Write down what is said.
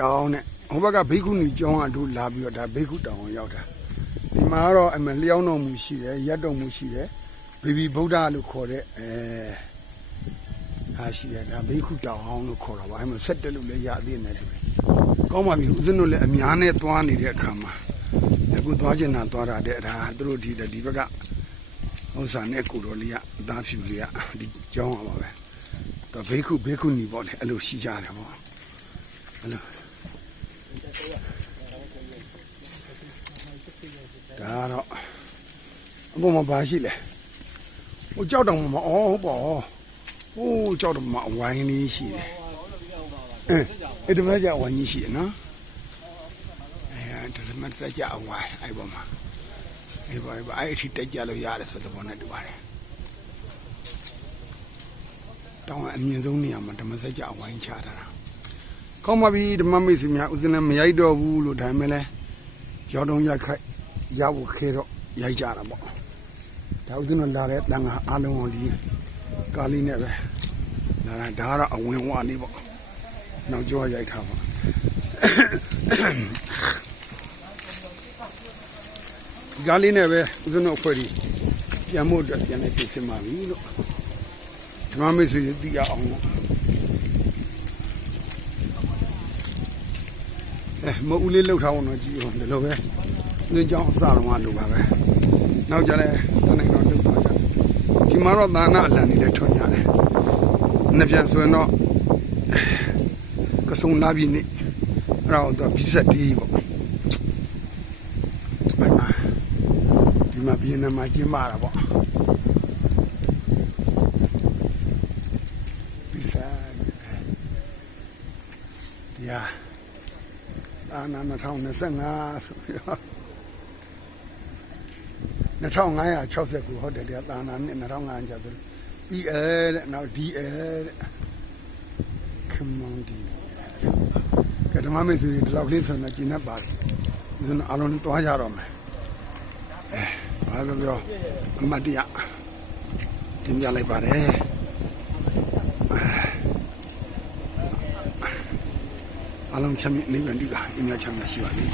တောင်နဲ့ဟိုဘက်ကဘိက္ခုနီကျောင်းကတို့လာပြီးတော့ဒါဘိက္ခုတောင်ကိုရောက်တာဒီမှာကတော့အမလျောင်းတော်မူရှိတယ်ရက်တော်မူရှိတယ်ဘေဘီဗုဒ္ဓလို့ခေါ်တဲ့အဲဟာရှိတယ်ဒါဘိက္ခုတောင်အောင်လို့ခေါ်တာပါအဲမှာဆက်တက်လို့လည်းရသေးတယ်တူတယ်ကောင်းပါပြီဦးဇင်းတို့လည်းအများနဲ့သွားနေတဲ့အခါမှာအခုသွားကျင်တာသွားတာတဲ့ဒါသူတို့ဒီဒီဘက်ကဥစ္စာနဲ့ကိုတော်လေးကအသားဖြူလေးကဒီကျောင်းပါပဲတော့ဘိက္ခုဘိက္ခုနီပေါ့လေအဲ့လိုရှိကြတယ်ပေါ့အဲ့လို ဒါတော့အပေါ်မှာဘာရှိလဲဟိုကြောက်တောင်မှာအော်ဟုတ်ပါဟိုကြောက်တောင်မှာအဝိုင်းလေးရှိတယ်အဲအဲ့ဒီမှာကြာဝိုင်းကြီးရှိတယ်နော်အဲဒီမှာစကြအဝိုင်းအဲ့ပေါ်မှာအဲ့ပေါ်အဲ့အထိတက်ကြလို့ရတယ်ဆိုတဲ့ဘောနဲ့တူပါတယ်တောင်အမြင့်ဆုံးနေရာမှာဓမ္မစကြအဝိုင်းချတာ ကောင်းပါပြီဓမ္မမိတ်ဆွေများဥစဉ်လည်းမရိုက်တော့ဘူးလို့ဒါမှလည်းရောက်တော့ရိုက်ခိုက်ရဖို့ခဲတော့ရိုက်ကြတာပေါ့ဒါဥစဉ်တော့လာတဲ့တန်ခါအားလုံးကိုဒီကာလီနဲ့ပဲလာတာဒါကတော့အဝင်ဝလေးပေါ့နောက်ကျောရိုက်ထားပါဒီကာလီနဲ့ပဲဥစဉ်တော့ဖွဲ့ပြီးပြန်ဖို့အတွက်ပြန်နေပြင်ဆင်ပါပြီလို့ဒီမှာမိတ်ဆွေသိရအောင်လို့ အဲမဟုတ်ဦးလေးလှုပ်ထားအောင်တော့ကြည့်အောင်ဒီလိုပဲငင်းကြောင်းအစလုံးကလိုပါပဲနောက်ကြလဲတနိုင်တော့လုပ်သွားကြဒီမှာတော့သာနာအလံနေလဲထွန်ရတယ်နှစ်ပြန်ဆိုရင်တော့ကဆုံလာပြီနေအဲ့တော့တော့ပြီးဆက်တီးပေါ့ဘယ်မှာဒီမှာပြင်းနေမှာကျင်းပါတာပေါ့ပြီးဆက်ဒီဟာ အာနာ2025ဆိုပြီးတော့2569ဟုတ်တယ်တရားသာနာနဲ့2500ကျဆို EL တဲ့နောက် DL တဲ့ command ကဲဓမ္မမေဆွေဒီလောက်လေးဆိုတော့ကျင်းနေပါတယ်ဒီစအလုံးတွားကြတော့မယ်အဲဘာပြောပြောအမတ်တရားတင်ပြလိုက်ပါတယ် အလုံးချမ်းမြေနေပြန်ဒီကအင်းများချမ်းသာရှိပါလိမ့်